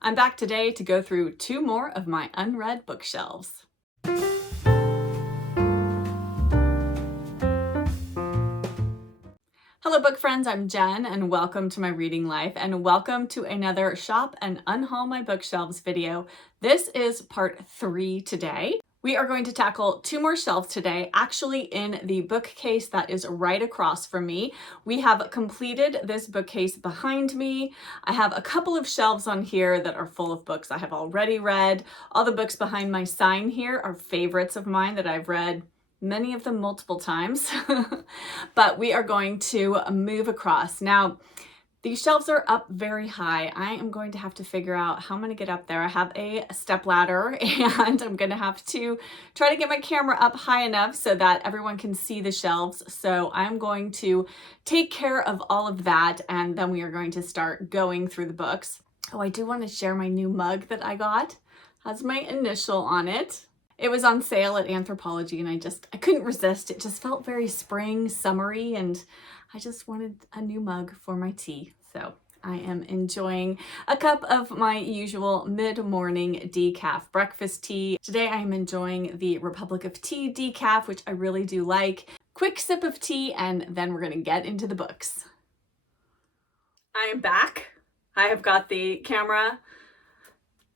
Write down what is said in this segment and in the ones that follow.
I'm back today to go through 2 more of my unread bookshelves. Hello book friends, I'm Jen and welcome to my reading life and welcome to another Shop and Unhaul My Bookshelves video. This is part 3 today. We are going to tackle 2 more shelves today, actually in the bookcase that is right across from me. We have completed this bookcase behind me. I have a couple of shelves on here that are full of books I have already read. All the books behind my sign here are favorites of mine that I've read, many of them multiple times. But we are going to move across. Now, these shelves are up very high. I am going to have to figure out how I'm going to get up there. I have a step ladder and I'm going to have to try to get my camera up high enough so that everyone can see the shelves. So I'm going to take care of all of that and then we are going to start going through the books. Oh, I do want to share my new mug that I got. It has my initial on it. It was on sale at Anthropology and I couldn't resist. It just felt very spring, summery, and I just wanted a new mug for my tea. So I am enjoying a cup of my usual mid-morning decaf breakfast tea. Today I am enjoying the Republic of Tea decaf, which I really do like. Quick sip of tea and then we're gonna get into the books. I am back. I have got the camera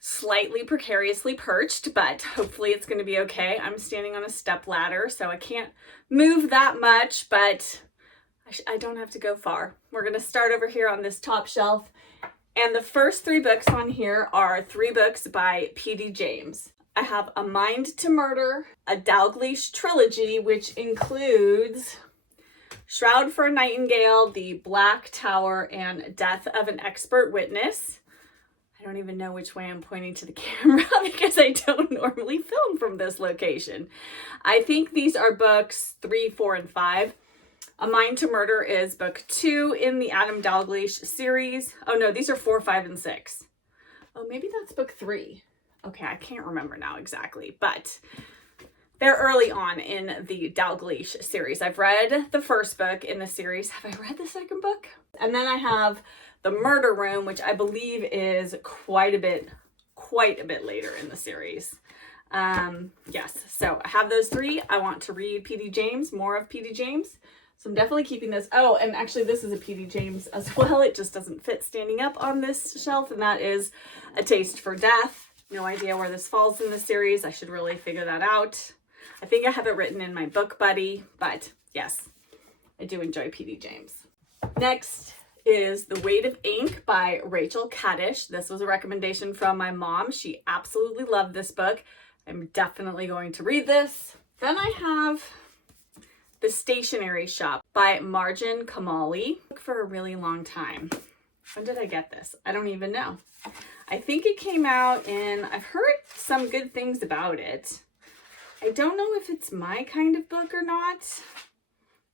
slightly precariously perched, but hopefully it's going to be okay. I'm standing on a step ladder, so I can't move that much, but I don't have to go far. We're going to start over here on this top shelf, and the first 3 books on here are 3 books by P.D. James. I have A Mind to Murder, a Dalgleish trilogy, which includes Shroud for a Nightingale, The Black Tower, and Death of an Expert Witness. I don't even know which way I'm pointing to the camera because I don't normally film from this location. I think these are books 3, 4, and 5. A Mind to Murder is book 2 in the Adam Dalgleish series. Oh no, these are 4, 5, and 6. Oh, maybe that's book 3. Okay, I can't remember now exactly, but they're early on in the Dalgleish series. I've read the first book in the series. Have I read the second book? And then I have The Murder Room, which I believe is quite a bit later in the series. Yes, so I have those 3. I want to read P.D. James, more of P.D. James. So I'm definitely keeping this. Oh, and actually this is a P.D. James as well. It just doesn't fit standing up on this shelf, and that is A Taste for Death. No idea where this falls in the series. I should really figure that out. I think I have it written in my book buddy, but yes, I do enjoy P.D. James. Next is The Weight of Ink by Rachel Kaddish. This was a recommendation from my mom. She absolutely loved this book. I'm definitely going to read this. Then I have The Stationery Shop by Marjan Kamali. For a really long time. When did I get this? I don't even know. I think it came out in, I've heard some good things about it. I don't know if it's my kind of book or not,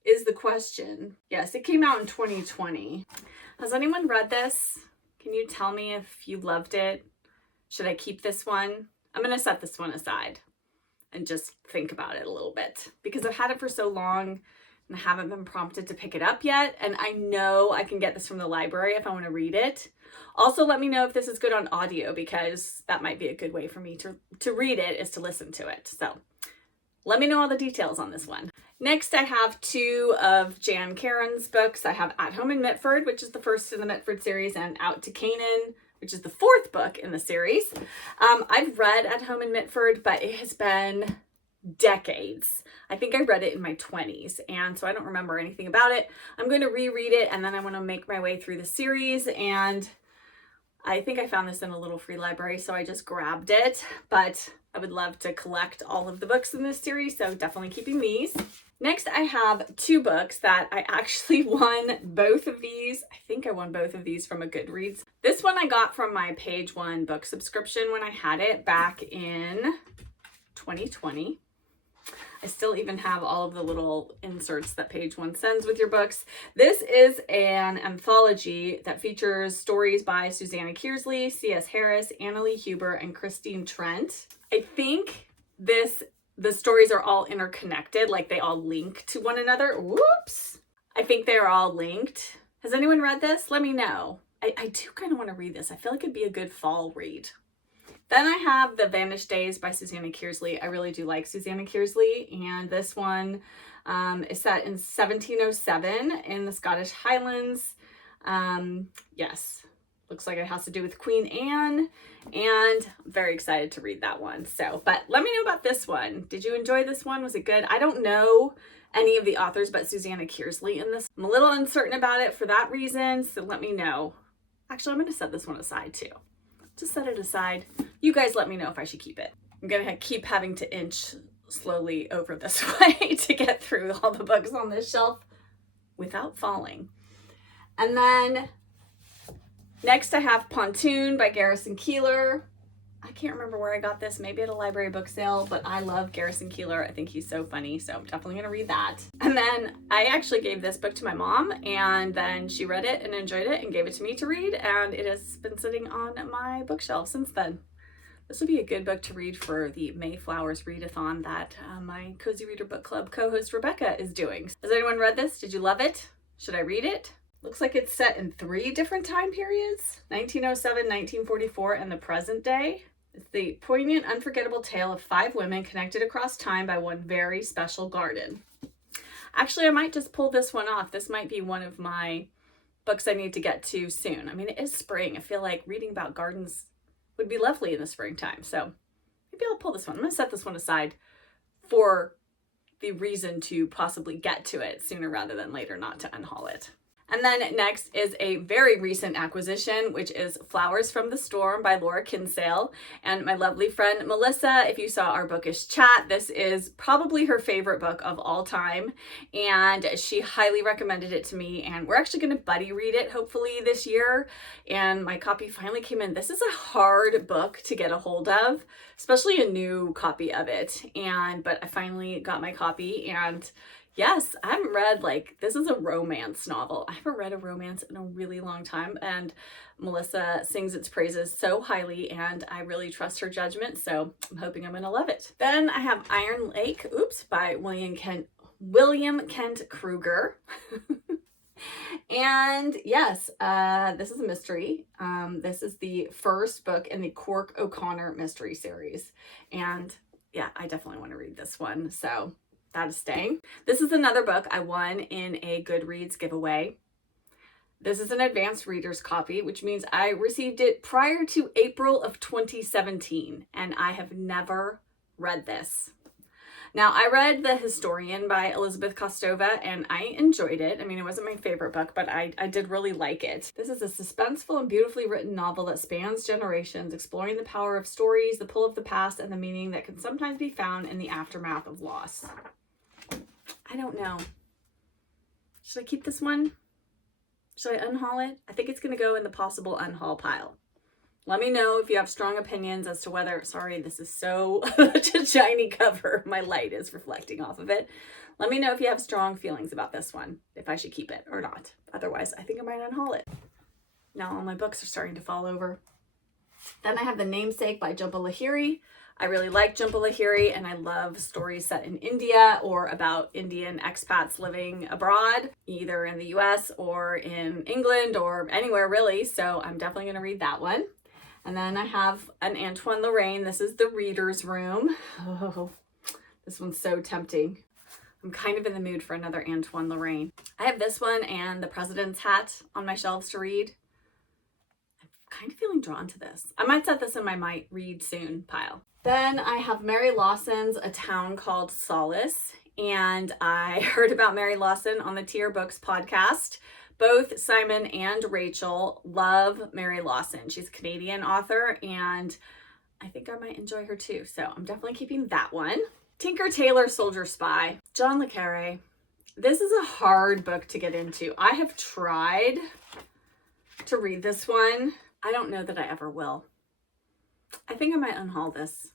is the question. Yes, it came out in 2020. Has anyone read this? Can you tell me if you loved it? Should I keep this one? I'm going to set this one aside and just think about it a little bit because I've had it for so long and I haven't been prompted to pick it up yet. And I know I can get this from the library if I want to read it. Also, let me know if this is good on audio because that might be a good way for me to read it is to listen to it. So let me know all the details on this one. Next, I have 2 of Jan Karen's books. I have At Home in Mitford, which is the first in the Mitford series, and Out to Canaan, which is the 4th book in the series. I've read At Home in Mitford, but it has been decades. I think I read it in my 20s, and so I don't remember anything about it. I'm going to reread it, and then I want to make my way through the series, and I think I found this in a little free library, so I just grabbed it, but I would love to collect all of the books in this series, so definitely keeping these. Next, I have 2 books that I actually won both of these. I think I won both of these from a Goodreads. This one I got from my Page One book subscription when I had it back in 2020. I still even have all of the little inserts that Page One sends with your books. This is an anthology that features stories by Susanna Kearsley, C.S. Harris, Annalee Huber, and Christine Trent. I think the stories are all interconnected, like they all link to one another. Whoops! I think they're all linked. Has anyone read this? Let me know. I do kind of want to read this. I feel like it'd be a good fall read. Then I have The Vanished Days by Susanna Kearsley. I really do like Susanna Kearsley, and this one is set in 1707 in the Scottish Highlands. Yes, looks like it has to do with Queen Anne, and I'm very excited to read that one. So, but let me know about this one. Did you enjoy this one? Was it good? I don't know any of the authors but Susanna Kearsley in this. I'm a little uncertain about it for that reason, so let me know. Actually, I'm going to set this one aside too. Just set it aside. You guys let me know if I should keep it. I'm going to keep having to inch slowly over this way to get through all the books on this shelf without falling. And then next I have Pontoon by Garrison Keillor. I can't remember where I got this, maybe at a library book sale, but I love Garrison Keillor. I think he's so funny, so I'm definitely gonna read that. And then I actually gave this book to my mom, and then she read it and enjoyed it and gave it to me to read, and it has been sitting on my bookshelf since then. This would be a good book to read for the Mayflowers Readathon that my Cozy Reader Book Club co-host Rebecca is doing. Has anyone read this? Did you love it? Should I read it? Looks like it's set in 3 different time periods, 1907, 1944, and the present day. It's the poignant, unforgettable tale of 5 women connected across time by one very special garden. Actually, I might just pull this one off. This might be one of my books I need to get to soon. I mean, it is spring. I feel like reading about gardens would be lovely in the springtime. So maybe I'll pull this one. I'm going to set this one aside for the reason to possibly get to it sooner rather than later, not to unhaul it. And then next is a very recent acquisition, which is Flowers from the Storm by Laura Kinsale. And my lovely friend Melissa, if you saw our bookish chat, this is probably her favorite book of all time. And she highly recommended it to me. And we're actually going to buddy read it hopefully this year. And my copy finally came in. This is a hard book to get a hold of, especially a new copy of it. But I finally got my copy, and yes, I haven't read, this is a romance novel. I haven't read a romance in a really long time, and Melissa sings its praises so highly, and I really trust her judgment, so I'm hoping I'm gonna love it. Then I have Iron Lake, by William Kent Kruger. And yes, this is a mystery. This is the first book in the Cork O'Connor mystery series, and yeah, I definitely want to read this one, so that is staying. This is another book I won in a Goodreads giveaway. This is an advanced reader's copy, which means I received it prior to April of 2017, and I have never read this. Now, I read The Historian by Elizabeth Kostova, and I enjoyed it. I mean, it wasn't my favorite book, but I did really like it. This is a suspenseful and beautifully written novel that spans generations, exploring the power of stories, the pull of the past, and the meaning that can sometimes be found in the aftermath of loss. I don't know. Should I keep this one? Should I unhaul it? I think it's going to go in the possible unhaul pile. Let me know if you have strong opinions as to whether, sorry, this is so such a shiny cover. My light is reflecting off of it. Let me know if you have strong feelings about this one, if I should keep it or not. Otherwise, I think I might unhaul it. Now all my books are starting to fall over. Then I have The Namesake by Jhumpa Lahiri. I really like Jhumpa Lahiri, and I love stories set in India or about Indian expats living abroad, either in the US or in England or anywhere really. So I'm definitely going to read that one. And then I have an Antoine Lorraine. This is The Reader's Room. Oh, this one's so tempting. I'm kind of in the mood for another Antoine Lorraine. I have this one and The President's Hat on my shelves to read. I'm kind of feeling drawn to this. I might set this in my might read soon pile. Then I have Mary Lawson's A Town Called Solace, and I heard about Mary Lawson on the Tier Books podcast. Both Simon and Rachel love Mary Lawson. She's a Canadian author, and I think I might enjoy her too, so I'm definitely keeping that one. Tinker Tailor Soldier Spy, John LeCarre. This is a hard book to get into. I have tried to read this one. I don't know that I ever will. I think I might unhaul this.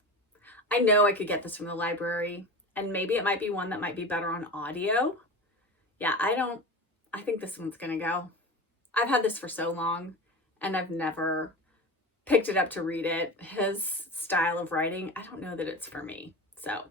I know I could get this from the library, and maybe it might be one that might be better on audio. Yeah, I think this one's gonna go. I've had this for so long, and I've never picked it up to read it. His style of writing, I don't know that it's for me. So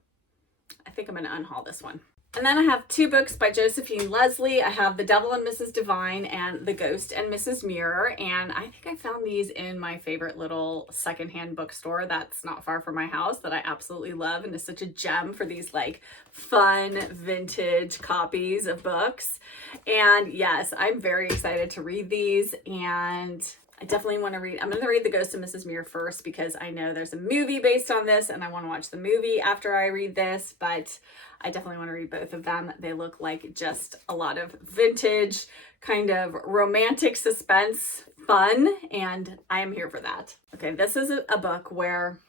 I think I'm gonna unhaul this one. And then I have two books by Josephine Leslie. I have The Devil and Mrs. Divine and The Ghost and Mrs. Mirror. And I think I found these in my favorite little secondhand bookstore that's not far from my house that I absolutely love. And is such a gem for these like fun vintage copies of books. And yes, I'm very excited to read these, and I definitely want to read. I'm going to read The Ghost of Mrs. Mirror first because I know there's a movie based on this and I want to watch the movie after I read this, but I definitely want to read both of them. They look like just a lot of vintage kind of romantic suspense fun, and I am here for that. Okay, this is a book where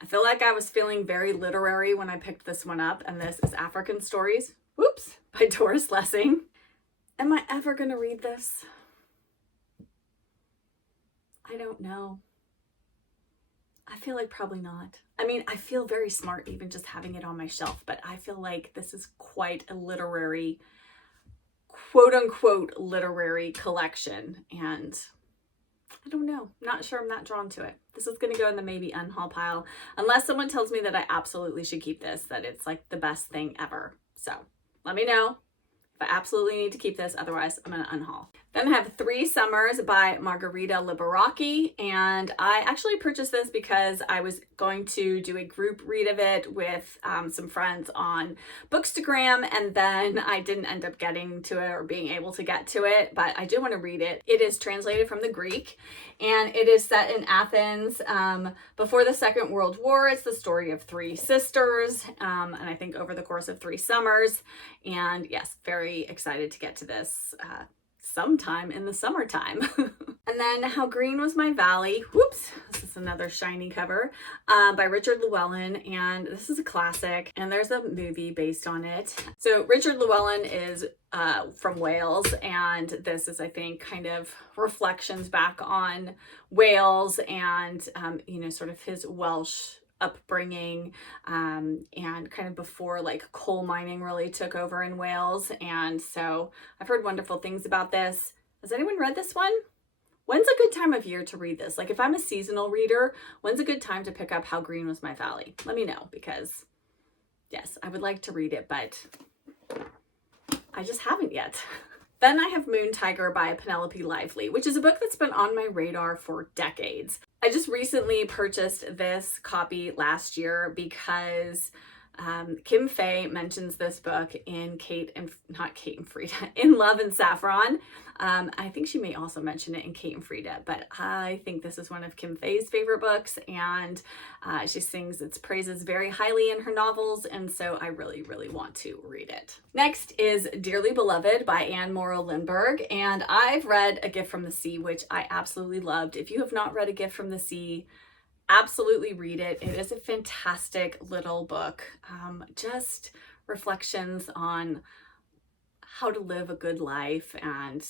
I feel like I was feeling very literary when I picked this one up, and this is African Stories, whoops, by Doris Lessing. Am I ever going to read this? I don't know. I feel like probably not. I mean, I feel very smart even just having it on my shelf, but I feel like this is quite a literary, quote unquote, literary collection. And I don't know, not sure I'm not drawn to it. This is going to go in the maybe unhaul pile, unless someone tells me that I absolutely should keep this, that it's like the best thing ever. So let me know if I absolutely need to keep this. Otherwise, I'm going to unhaul. Then I have 3 Summers by Margarita Liberace, and I actually purchased this because I was going to do a group read of it with some friends on Bookstagram, and then I didn't end up getting to it or being able to get to it, but I do want to read it. It is translated from the Greek, and it is set in Athens before the Second World War. It's the story of 3 sisters, and I think over the course of 3 summers, and yes, very excited to get to this sometime in the summertime. And then How Green Was My Valley. Whoops, this is another shiny cover by Richard Llewellyn, and this is a classic, and there's a movie based on it. So Richard Llewellyn is from Wales, and this is, I think, kind of reflections back on Wales and you know, sort of his Welsh upbringing and kind of before like coal mining really took over in Wales. And so I've heard wonderful things about this. Has anyone read this one? When's a good time of year to read this? Like if I'm a seasonal reader, when's a good time to pick up How Green Was My Valley? Let me know, because yes, I would like to read it, but I just haven't yet. Then I have Moon Tiger by Penelope Lively, which is a book that's been on my radar for decades. I just recently purchased this copy last year because Kim Fay mentions this book in In Love and Saffron. I think she may also mention it in Kate and Frida, but I think this is one of Kim Fay's favorite books, and she sings its praises very highly in her novels, and so I really, really want to read it. Next is Dearly Beloved by Anne Morrow Lindbergh, and I've read A Gift from the Sea, which I absolutely loved. If you have not read A Gift from the Sea, absolutely read it. It is a fantastic little book. Just reflections on how to live a good life, and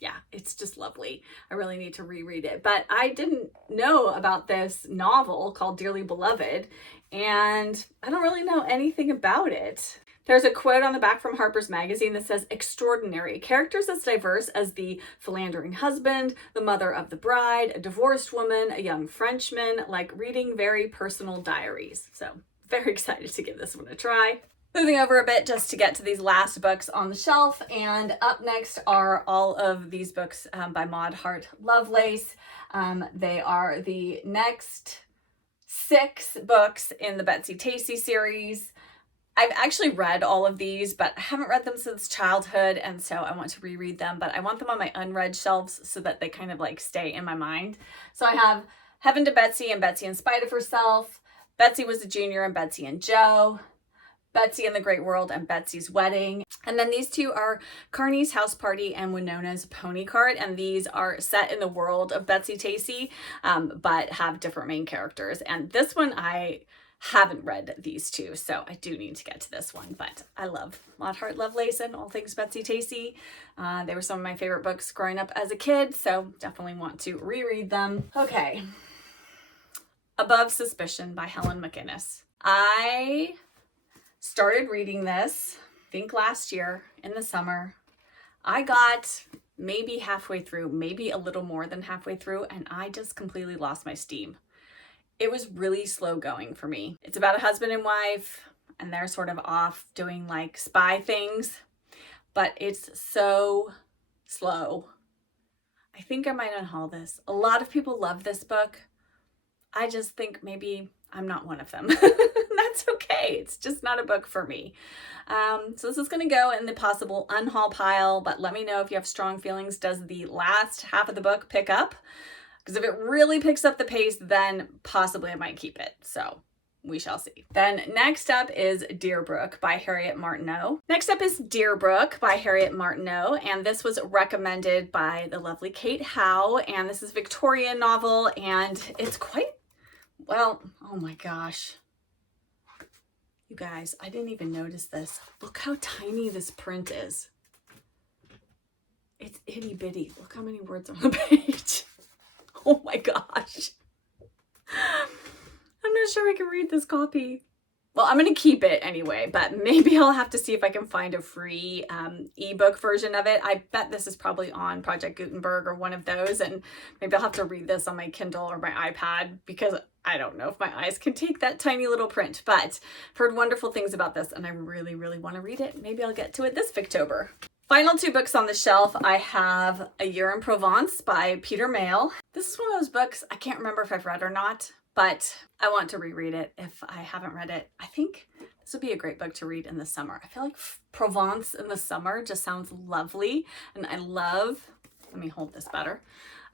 yeah, it's just lovely. I really need to reread it, but I didn't know about this novel called Dearly Beloved, and I don't really know anything about it. There's a quote on the back from Harper's Magazine that says, "Extraordinary. Characters as diverse as the philandering husband, the mother of the bride, a divorced woman, a young Frenchman, like reading very personal diaries." So very excited to give this one a try. Moving over a bit just to get to these last books on the shelf, and up next are all of these books by Maud Hart Lovelace. They are the next 6 books in the Betsy Tacy series. I've actually read all of these, but I haven't read them since childhood, and so I want to reread them, but I want them on my unread shelves so that they kind of like stay in my mind. So I have Heaven to Betsy and Betsy in Spite of Herself, Betsy Was a Junior and Betsy and Joe, Betsy and the Great World and Betsy's Wedding. And then these 2 are Carney's House Party and Winona's Pony Cart, and these are set in the world of Betsy Tacy, but have different main characters. And this one I haven't read these 2, so I do need to get to this one, but I love Maud Hart Lovelace and all things Betsy Tacy. They were some of my favorite books growing up as a kid, so definitely want to reread them. Okay. Above Suspicion by Helen MacInnes. I started reading this, I think last year in the summer. I got maybe halfway through, maybe a little more than halfway through, and I just completely lost my steam. It was really slow going for me. It's about a husband and wife and they're sort of off doing like spy things, but it's so slow. I think I might unhaul this. A lot of people love this book. I just think maybe I'm not one of them. That's okay. It's just not a book for me. So this is going to go in the possible unhaul pile, but let me know if you have strong feelings. Does the last half of the book pick up? Because if it really picks up the pace, then possibly I might keep it. So we shall see. Then next up is Deerbrook by Harriet Martineau. Next up is Deerbrook by Harriet Martineau, and this was recommended by the lovely Kate Howe, and this is a Victorian novel, and it's quite, well, oh my gosh. You guys, I didn't even notice this. Look how tiny this print is. It's itty bitty. Look how many words are on the page. Oh my gosh. I'm not sure I can read this copy. Well, I'm going to keep it anyway, but maybe I'll have to see if I can find a free ebook version of it. I bet this is probably on Project Gutenberg or one of those, and maybe I'll have to read this on my Kindle or my iPad because I don't know if my eyes can take that tiny little print, but I've heard wonderful things about this and I really, really want to read it. Maybe I'll get to it this Victober. Final two books on the shelf, I have A Year in Provence by Peter Mayle. This is one of those books I can't remember if I've read or not, but I want to reread it if I haven't read it. I think this would be a great book to read in the summer. I feel like Provence in the summer just sounds lovely, and I love, let me hold this better.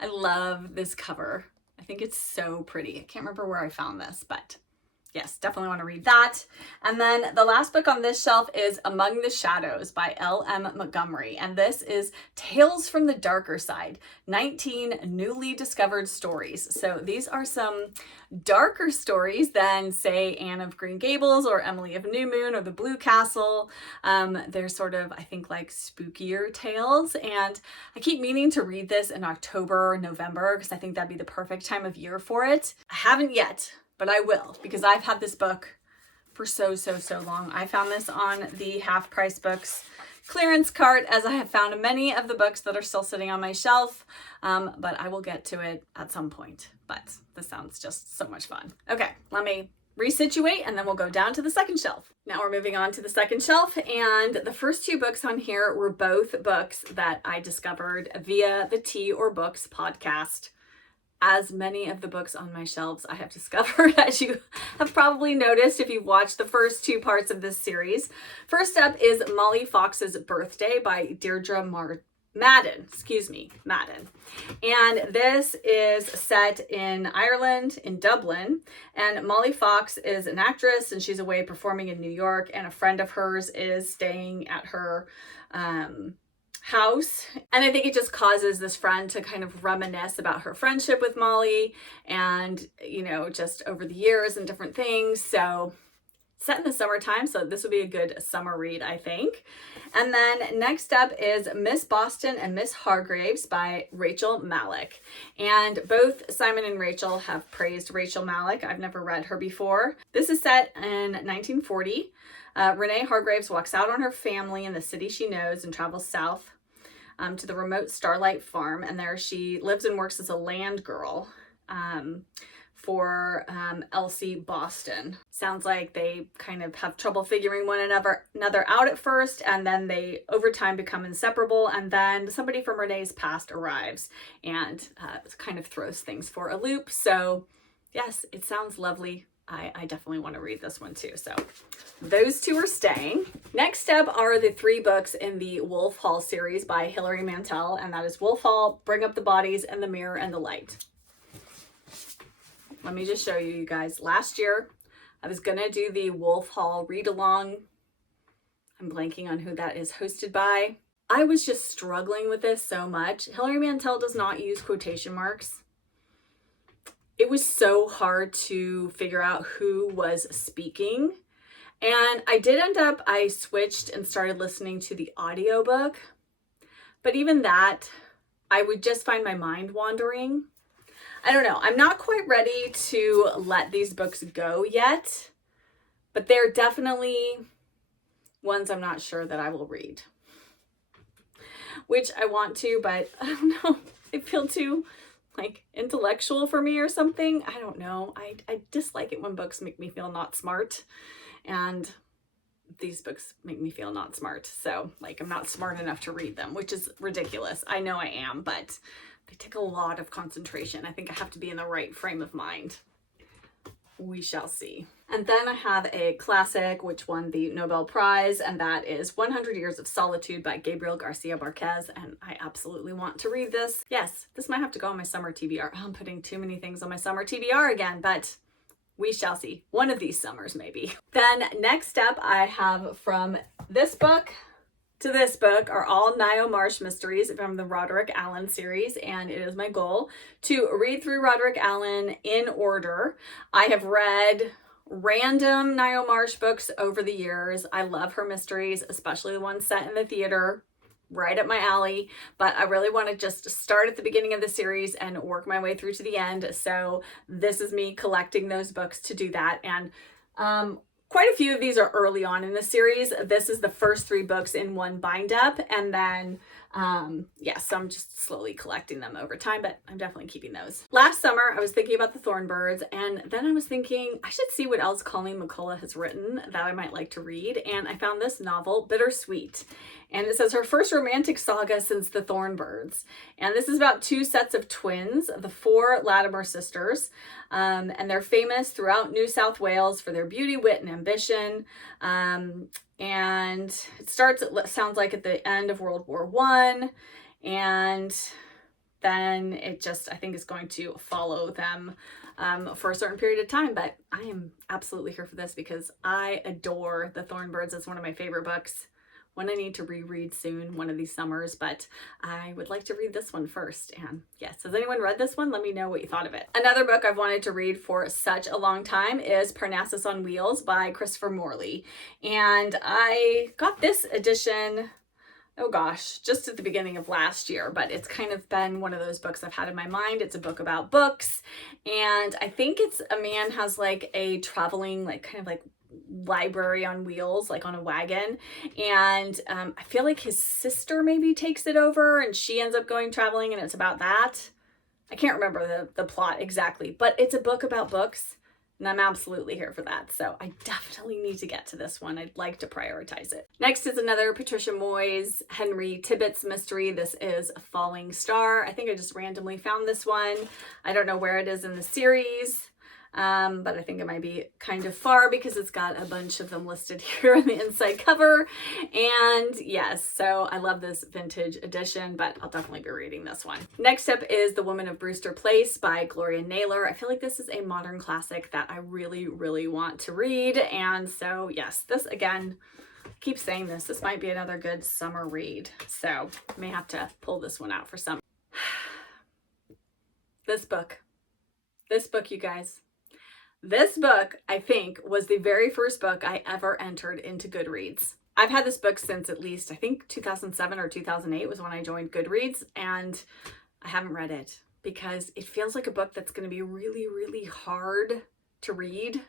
I love this cover. I think it's so pretty. I can't remember where I found this, but yes, definitely want to read that. And then the last book on this shelf is Among the Shadows by L.M. Montgomery. And this is Tales from the Darker Side, 19 newly discovered stories. So these are some darker stories than, say, Anne of Green Gables or Emily of New Moon or The Blue Castle. They're sort of, I think, like spookier tales. And I keep meaning to read this in October or November because I think that'd be the perfect time of year for it. I haven't yet, but I will, because I've had this book for so long. I found this on the Half Price Books clearance cart, as I have found many of the books that are still sitting on my shelf, but I will get to it at some point. But this sounds just so much fun. Okay, let me resituate and then we'll go down to the second shelf. Now we're moving on to the second shelf, and the first two books on here were both books that I discovered via the Tea or Books podcast. As many of the books on my shelves I have discovered, as you have probably noticed if you've watched the first two parts of this series. First up is Molly Fox's Birthday by Deirdre Madden. And this is set in Ireland, in Dublin. And Molly Fox is an actress and she's away performing in New York, and a friend of hers is staying at her house. And I think it just causes this friend to kind of reminisce about her friendship with Molly and, you know, just over the years and different things. So set in the summertime, so this would be a good summer read, I think. And then next up is Miss Boston and Miss Hargraves by Rachel Malik. And both Simon and Rachel have praised Rachel Malik. I've never read her before. This is set in 1940. Renee Hargraves walks out on her family in the city she knows and travels south to the remote Starlight Farm, and there she lives and works as a land girl for Elsie Boston. Sounds like they kind of have trouble figuring one another out at first, and then they over time become inseparable, and then somebody from Renee's past arrives and kind of throws things for a loop. So yes, it sounds lovely. I definitely want to read this one too. So those two are staying. Next up are the three books in the Wolf Hall series by Hilary Mantel, and that is Wolf Hall, Bring Up the Bodies, and The Mirror and the Light. Let me just show you guys. Last year, I was going to do the Wolf Hall read-along. I'm blanking on who that is hosted by. I was just struggling with this so much. Hilary Mantel does not use quotation marks. It was so hard to figure out who was speaking. And I did end up, I switched and started listening to the audiobook. But even that, I would just find my mind wandering. I don't know. I'm not quite ready to let these books go yet. But they're definitely ones I'm not sure that I will read. Which I want to, but I don't know. They feel too like intellectual for me or something. I don't know. I dislike it when books make me feel not smart. And these books make me feel not smart. So like I'm not smart enough to read them, which is ridiculous. I know I am, but they take a lot of concentration. I think I have to be in the right frame of mind. We shall see. And then I have a classic which won the Nobel Prize, and that is 100 Years of Solitude by Gabriel Garcia Marquez, and I absolutely want to read this. Yes, this might have to go on my summer TBR. I'm putting too many things on my summer TBR again, but we shall see. One of these summers, maybe. Then next up, I have from this book to this book are all Ngaio Marsh mysteries from the Roderick Allen series, and it is my goal to read through Roderick Allen in order. I have read random Ngaio Marsh books over the years. I love her mysteries, especially the ones set in the theater. Right up my alley, but I really want to just start at the beginning of the series and work my way through to the end. So this is me collecting those books to do that. And quite a few of these are early on in the series. This is the first 3 books in one bind up, and then so I'm just slowly collecting them over time, but I'm definitely keeping those. Last summer I was thinking about the Thornbirds, and then I was thinking I should see what else Colleen McCullough has written that I might like to read, and I found this novel, Bittersweet. And it says her first romantic saga since the Thornbirds. And this is about 2 sets of twins, the 4 Latimer sisters. And they're famous throughout New South Wales for their beauty, wit, and ambition. And it sounds like at the end of World War I. And then it just, I think, is going to follow them for a certain period of time. But I am absolutely here for this because I adore the Thornbirds. It's one of my favorite books. One I need to reread soon, one of these summers, but I would like to read this one first. And yes, has anyone read this one? Let me know what you thought of it. Another book I've wanted to read for such a long time is Parnassus on Wheels by Christopher Morley. And I got this edition, oh gosh, just at the beginning of last year, but it's kind of been one of those books I've had in my mind. It's a book about books, and I think it's a man has like a traveling, like kind of like library on wheels, like on a wagon, and I feel like his sister maybe takes it over and she ends up going traveling, and it's about that. I can't remember the plot exactly, but it's a book about books, and I'm absolutely here for that. So I definitely need to get to this one. I'd like to prioritize it. Next is another Patricia Moyes, Henry Tibbetts mystery. This is A Falling Star. I think I just randomly found this one. I don't know where it is in the series. But I think it might be kind of far because it's got a bunch of them listed here on the inside cover. And yes, so I love this vintage edition, but I'll definitely be reading this one. Next up is The Woman of Brewster Place by Gloria Naylor. I feel like this is a modern classic that I really, really want to read. And so yes, this again, I keep saying this might be another good summer read. So I may have to pull this one out for summer. This book, you guys. This book, I think, was the very first book I ever entered into Goodreads. I've had this book since at least, I think 2007 or 2008 was when I joined Goodreads, and I haven't read it because it feels like a book that's going to be really, really hard to read,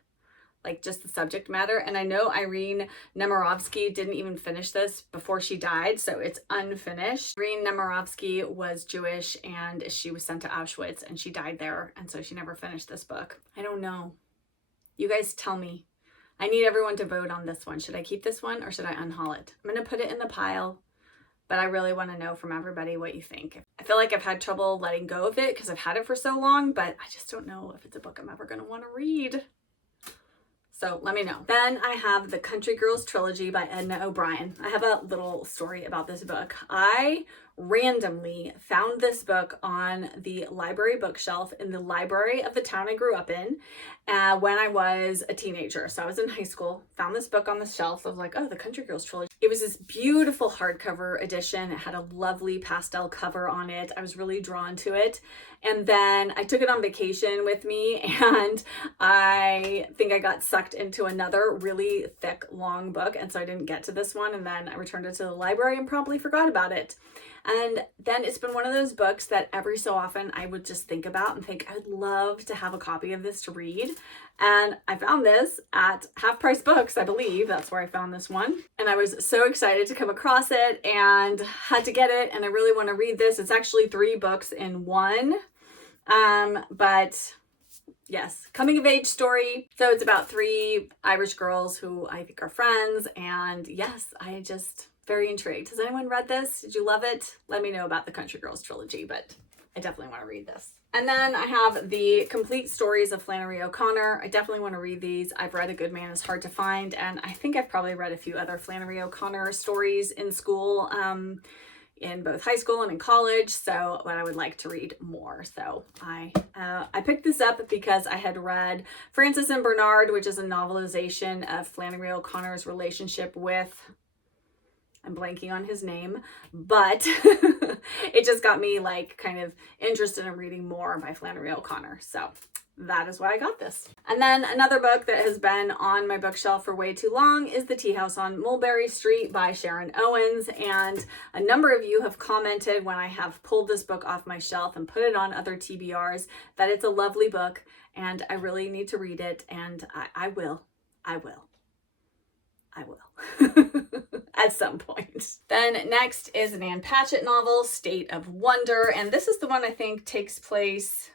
like just the subject matter. And I know Irene Nemirovsky didn't even finish this before she died, so it's unfinished. Irene Nemirovsky was Jewish, and she was sent to Auschwitz, and she died there, and so she never finished this book. I don't know. You guys tell me. I need everyone to vote on this one. Should I keep this one or should I unhaul it? I'm going to put it in the pile, but I really want to know from everybody what you think. I feel like I've had trouble letting go of it because I've had it for so long, but I just don't know if it's a book I'm ever going to want to read. So let me know. Then I have The Country Girls Trilogy by Edna O'Brien. I have a little story about this book. I randomly found this book on the library bookshelf in the library of the town I grew up in when I was a teenager. So I was in high school, found this book on the shelf. I was like, oh, The Country Girls Trilogy. It was this beautiful hardcover edition. It had a lovely pastel cover on it. I was really drawn to it. And then I took it on vacation with me, and I think I got sucked into another really thick, long book. And so I didn't get to this one. And then I returned it to the library and promptly forgot about it. And then it's been one of those books that every so often I would just think about and think, I would love to have a copy of this to read. And I found this at Half Price Books, I believe. That's where I found this one. And I was so excited to come across it and had to get it. And I really want to read this. It's actually 3 books in one. But Yes, coming of age story. So it's about 3 Irish girls who I think are friends. And yes, I just very intrigued. Has anyone read this? Did you love it? Let me know about the Country Girls trilogy, but I definitely want to read this. And then I have the complete stories of Flannery O'Connor. I definitely want to read these. I've read A Good Man is Hard to Find, and I think I've probably read a few other Flannery O'Connor stories in school, in both high school and in college, so but I would like to read more. So I picked this up because I had read Francis and Bernard, which is a novelization of Flannery O'Connor's relationship with, I'm blanking on his name, but it just got me like kind of interested in reading more by Flannery O'Connor. So that is why I got this. And then another book that has been on my bookshelf for way too long is The Tea House on Mulberry Street by Sharon Owens. And a number of you have commented when I have pulled this book off my shelf and put it on other TBRs that it's a lovely book and I really need to read it, and I will. At some point. Then next is an Ann Patchett novel, State of Wonder. And this is the one I think takes place,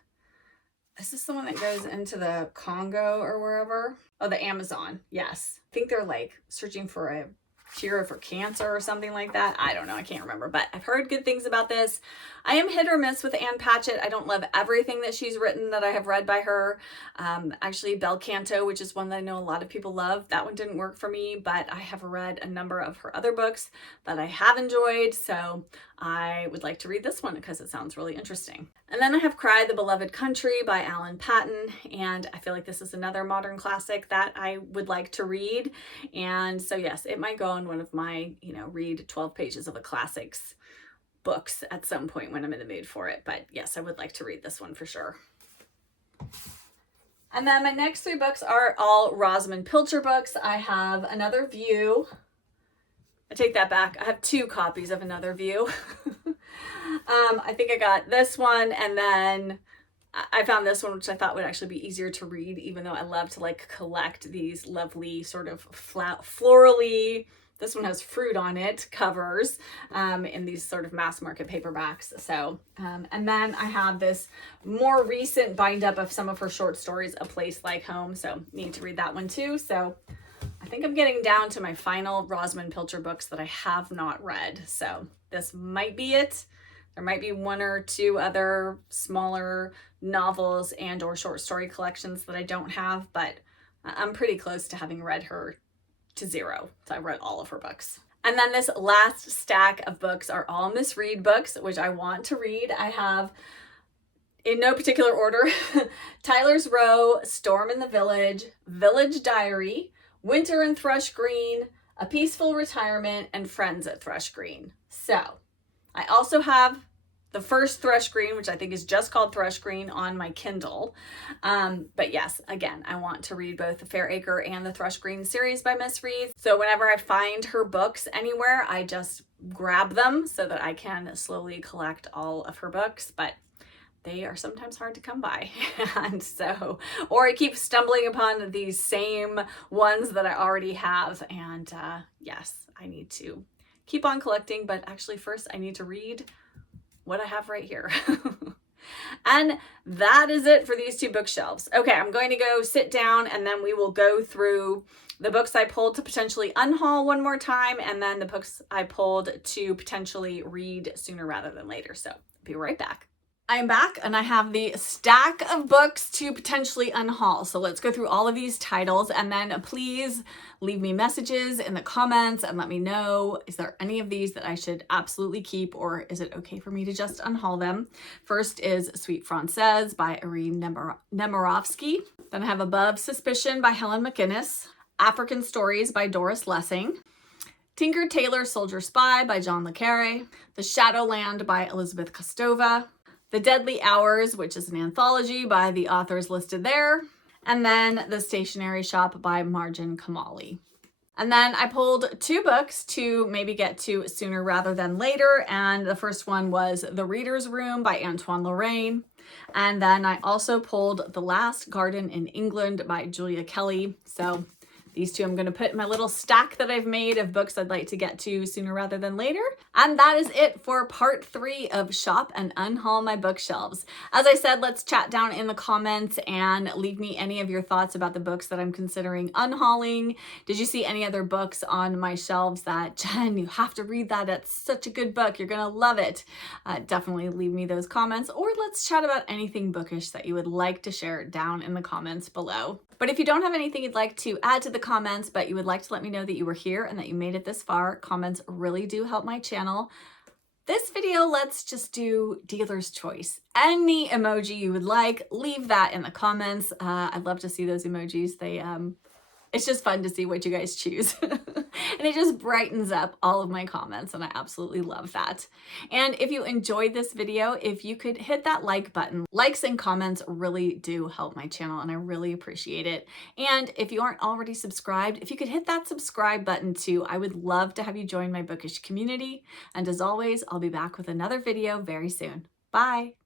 is this the one that goes into the Congo or wherever? Oh, the Amazon. Yes. I think they're like searching for a cure for cancer or something like that. I don't know. I can't remember, but I've heard good things about this. I am hit or miss with Ann Patchett. I don't love everything that she's written that I have read by her. Actually, Bel Canto, which is one that I know a lot of people love, that one didn't work for me, but I have read a number of her other books that I have enjoyed. So I would like to read this one because it sounds really interesting. And then I have Cry the Beloved Country by Alan Paton. And I feel like this is another modern classic that I would like to read. And so yes, it might go on one of my, read 12 pages of a classics books at some point when I'm in the mood for it. But yes, I would like to read this one for sure. And then my next 3 books are all Rosamund Pilcher books. I have Another View. I take that back. I have 2 copies of Another View. I think I got this one, and then I found this one, which I thought would actually be easier to read, even though I love to like collect these lovely sort of florally, this one has fruit on it, covers in these sort of mass market paperbacks. So, and then I have this more recent bind up of some of her short stories, A Place Like Home. So need to read that one too. So I think I'm getting down to my final Rosamund Pilcher books that I have not read. So this might be it. There might be 1 or 2 other smaller novels and or short story collections that I don't have, but I'm pretty close to having read her to 0. So I've read all of her books. And then this last stack of books are all Miss Read books, which I want to read. I have, in no particular order, Tyler's Row, Storm in the Village, Village Diary, Winter in Thrush Green, A Peaceful Retirement, and Friends at Thrush Green. So I also have the first Thrush Green, which I think is just called Thrush Green, on my Kindle. But yes, again, I want to read both the Fairacre and the Thrush Green series by Miss Read. So whenever I find her books anywhere, I just grab them so that I can slowly collect all of her books. But they are sometimes hard to come by. And so, or I keep stumbling upon these same ones that I already have. And yes, I need to keep on collecting, but actually first I need to read what I have right here. And that is it for these 2 bookshelves. Okay, I'm going to go sit down and then we will go through the books I pulled to potentially unhaul one more time, and then the books I pulled to potentially read sooner rather than later. So be right back. I'm back and I have the stack of books to potentially unhaul. So let's go through all of these titles, and then please leave me messages in the comments and let me know, is there any of these that I should absolutely keep, or is it okay for me to just unhaul them? First is Sweet Francaise by Irene Nemirovsky. Then I have Above Suspicion by Helen MacInnes, African Stories by Doris Lessing, Tinker Tailor Soldier Spy by John LeCarre, The Shadowland by Elizabeth Kostova, The Deadly Hours, which is an anthology by the authors listed there, and then The Stationery Shop by Marjan Kamali. And then I pulled 2 books to maybe get to sooner rather than later, and the first one was The Reader's Room by Antoine Lorraine, and then I also pulled The Last Garden in England by Julia Kelly. So These two I'm going to put in my little stack that I've made of books I'd like to get to sooner rather than later. And that is it for part 3 of Shop and Unhaul My Bookshelves. As I said, let's chat down in the comments and leave me any of your thoughts about the books that I'm considering unhauling. Did you see any other books on my shelves that, Jen, you have to read that. It's such a good book. You're going to love it. Definitely leave me those comments, or let's chat about anything bookish that you would like to share down in the comments below. But if you don't have anything you'd like to add to the comments, but you would like to let me know that you were here and that you made it this far, comments really do help my channel. This video, let's just do dealer's choice. Any emoji you would like, leave that in the comments. I'd love to see those emojis. It's just fun to see what you guys choose. And it just brightens up all of my comments, and I absolutely love that. And if you enjoyed this video, if you could hit that like button. Likes and comments really do help my channel, and I really appreciate it. And if you aren't already subscribed, if you could hit that subscribe button too, I would love to have you join my bookish community. And as always, I'll be back with another video very soon. Bye!